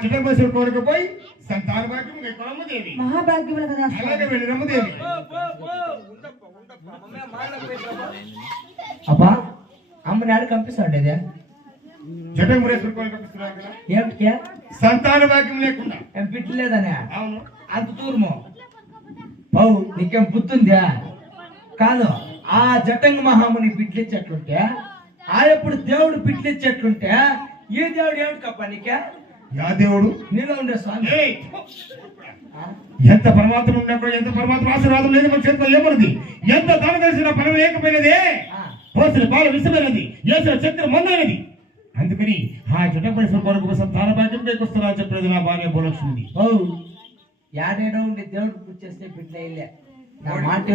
చిట్టబసరు కోరికపోయి సంతాన భాగ్యం రమ్మదేవి మహాభాగ్యముల కదా అలాగే వెళ్ళి రమ్మదేవి. అబ్బా అమ్మని ఆడికి పంపిస్తాడు జటంబరేశ్వర కోరిక పంపిస్తున్నాడు కదా ఏమిటికే సంతాన భాగ్యం లేకుండా ఏం పిట్టలేదనే అవును అంత దూరము బావు నీకేం బుద్ధుందా కాదు ఆ జటంగ మహాముని పిట్లిచ్చేట్లుంటే ఆ ఎప్పుడు దేవుడు పిట్లిచ్చేట్లుంటే ఈ దేవుడు ఏమిటి కప్ప నీకే యా దేవుడు నీలో ఉండే స్వామి ఎంత పరమాత్మ ఉన్నప్పుడు ఎంత పరమాత్మ ఆశీర్వాదం లేదు మన చేతిలో ఏమన్నది ఎంత దాని తెలిసిన పరమ ఏకపోయినదే పోసిన బాల విషమైనది ఏసిన చక్ర మందైనది అందుకని ఆ జటంబరేశ్వర కోరిక సంతాన భాగ్యం పేకొస్తున్నా చెప్పలేదు నా భార్య భూలక్ష్మి. ఓ యాడేడో ఉండి దేవుడు పూజ చేస్తే పిట్లే నా మాట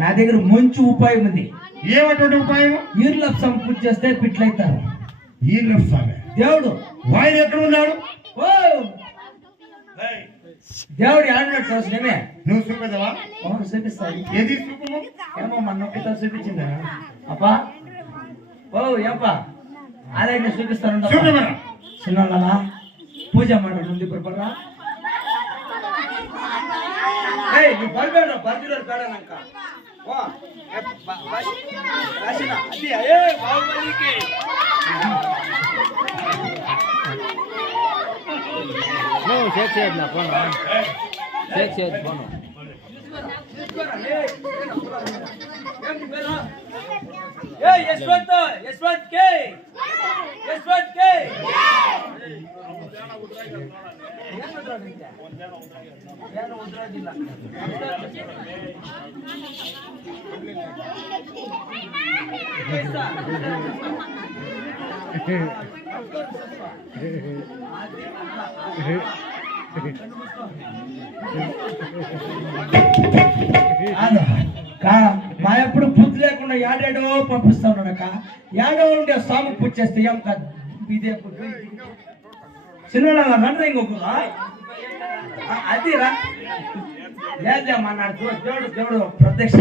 నా దగ్గర మంచి ఉపాయం ఉంది. ఏమటువంటి ఉపాయం? ఈర్లప్సం పూజ చేస్తే పిట్లయితారు. ఈర్లప్సామే దేవుడు వాయు ఎక్కడ ఉన్నాడు? ఓ దేవుడు ఆడినట్టు అవసరమే నువ్వు చూపెదవా? చూపిస్తాను. ఏది చూపు? ఏమో మనొక్కతో చూపించిందా అప్పా? ఓ ఏపా అలాగే చూపిస్తాను. చిన్న పూజ మాట నుండి పడరా బర్గర్ బర్గర్ కాడనాక యశ్వంత్ యశ్వంత్ కే యశ్వంత్ కే మా ఎప్పుడు బుద్ధి లేకుండా యాడేడో పంపిస్తా ఉన్నాడక యాడో ఉండే స్వామి పూజ చేస్తే ఏం కాదు ఇదే చిన్న రండి ఇంకొక అది రా లేదా మా దేవుడు దేవుడు ప్రత్యక్ష